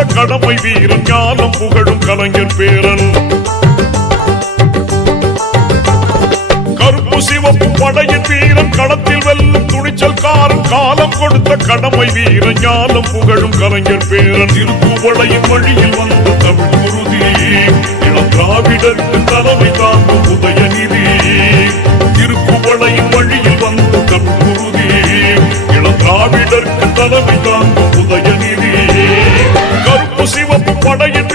கொடுத்த கடமை வீரன் ஞானம் புகழும் கலைஞர் பேரன். கருப்பு சிவப்பு படையின் வீரன் களத்தில் வெல்லும் துணிச்சல்காரன் காலம் கொடுத்த கடமை வீரன் ஞானம் புகழும் கலைஞர் பேரன். திருப்புவளையின் வழியில் வந்த தமிழ் குருதி இளம் திராவிடருக்கு தலைமை தாங்கும் உதயநிதி. திருப்புவளையின் வழியில் வந்த தமிழ் குருதி இளம் திராவிடருக்கு தலைமை தாங்கும் உதயநிதி. கருப்பு சிவப்பு படையின்